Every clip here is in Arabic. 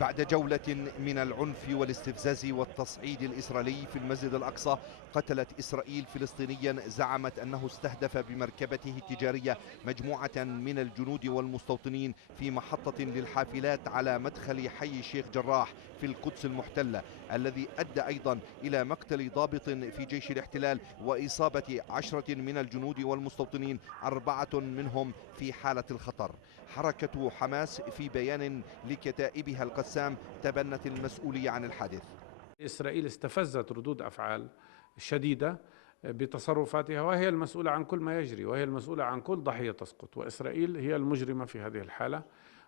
بعد جولة من العنف والاستفزاز والتصعيد الإسرائيلي في المسجد الأقصى، قتلت إسرائيل فلسطينيا زعمت أنه استهدف بمركبته التجارية مجموعة من الجنود والمستوطنين في محطة للحافلات على مدخل حي الشيخ جراح في القدس المحتلة، الذي أدى أيضا إلى مقتل ضابط في جيش الاحتلال وإصابة 10 من الجنود والمستوطنين، 4 منهم في حالة الخطر. حركة حماس في بيان لكتائبها القسام تبنت المسؤولية عن الحادث. إسرائيل استفزت ردود أفعال شديدة بتصرفاتها، وهي المسؤولة عن كل ما يجري، وهي المسؤولة عن كل ضحية تسقط، وإسرائيل هي المجرمة في هذه الحالة،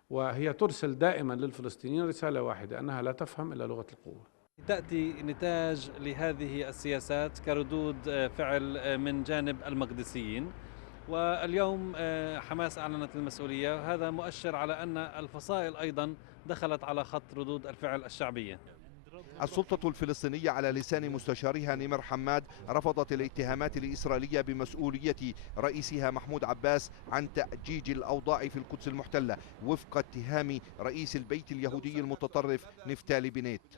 وهي ترسل دائما للفلسطينيين رسالة واحدة، أنها لا تفهم إلا لغة القوة. تأتي نتاج لهذه السياسات كردود فعل من جانب المقدسيين، واليوم حماس أعلنت المسؤولية. هذا مؤشر على أن الفصائل أيضا دخلت على خط ردود الفعل الشعبية. السلطة الفلسطينية على لسان مستشارها نمر حماد رفضت الاتهامات الإسرائيلية بمسؤولية رئيسها محمود عباس عن تأجيج الأوضاع في القدس المحتلة، وفق اتهام رئيس البيت اليهودي المتطرف نفتالي بنيت.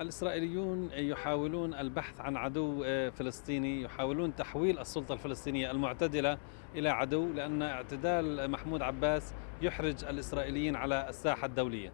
الإسرائيليون يحاولون البحث عن عدو فلسطيني، يحاولون تحويل السلطة الفلسطينية المعتدلة إلى عدو، لأن اعتدال محمود عباس يحرج الإسرائيليين على الساحة الدولية.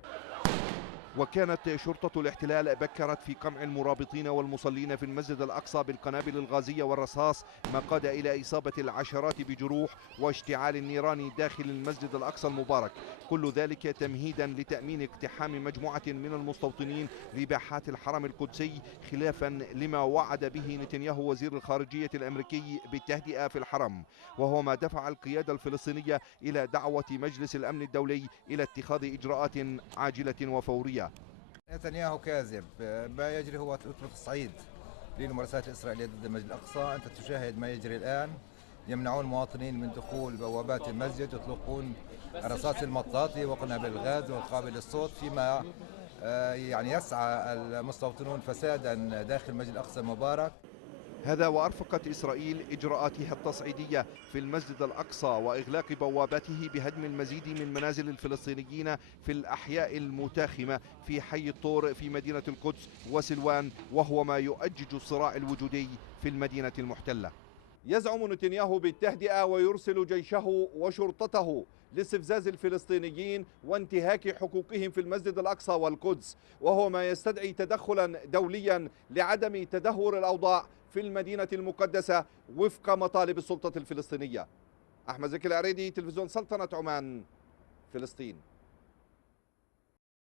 وكانت شرطة الاحتلال بكرت في قمع المرابطين والمصلين في المسجد الأقصى بالقنابل الغازية والرصاص، ما قاد إلى إصابة العشرات بجروح واشتعال النيران داخل المسجد الأقصى المبارك، كل ذلك تمهيدا لتأمين اقتحام مجموعة من المستوطنين لباحات الحرم القدسي، خلافا لما وعد به نتنياهو وزير الخارجية الأمريكي بالتهدئة في الحرم، وهو ما دفع القيادة الفلسطينية إلى دعوة مجلس الأمن الدولي إلى اتخاذ إجراءات عاجلة وفورية. نتنياهو كاذب، ما يجري هو تصعيد للممارسات الإسرائيلية ضد المسجد الأقصى. أنت تشاهد ما يجري الآن، يمنعون المواطنين من دخول بوابات المسجد، يطلقون الرصاص المطاطي وقنابل الغاز وقابل للصوت، فيما يعني يسعى المستوطنون فسادا داخل المسجد الأقصى المبارك. هذا وأرفقت إسرائيل إجراءاتها التصعيدية في المسجد الأقصى وإغلاق بواباته بهدم المزيد من منازل الفلسطينيين في الأحياء المتاخمة في حي الطور في مدينة القدس وسلوان، وهو ما يؤجج الصراع الوجودي في المدينة المحتلة. يزعم نتنياهو بالتهدئة ويرسل جيشه وشرطته لاستفزاز الفلسطينيين وانتهاك حقوقهم في المسجد الأقصى والقدس، وهو ما يستدعي تدخلا دوليا لعدم تدهور الأوضاع في المدينة المقدسة وفق مطالب السلطة الفلسطينية. أحمد زكي العريدي، تلفزيون سلطنة عمان، فلسطين.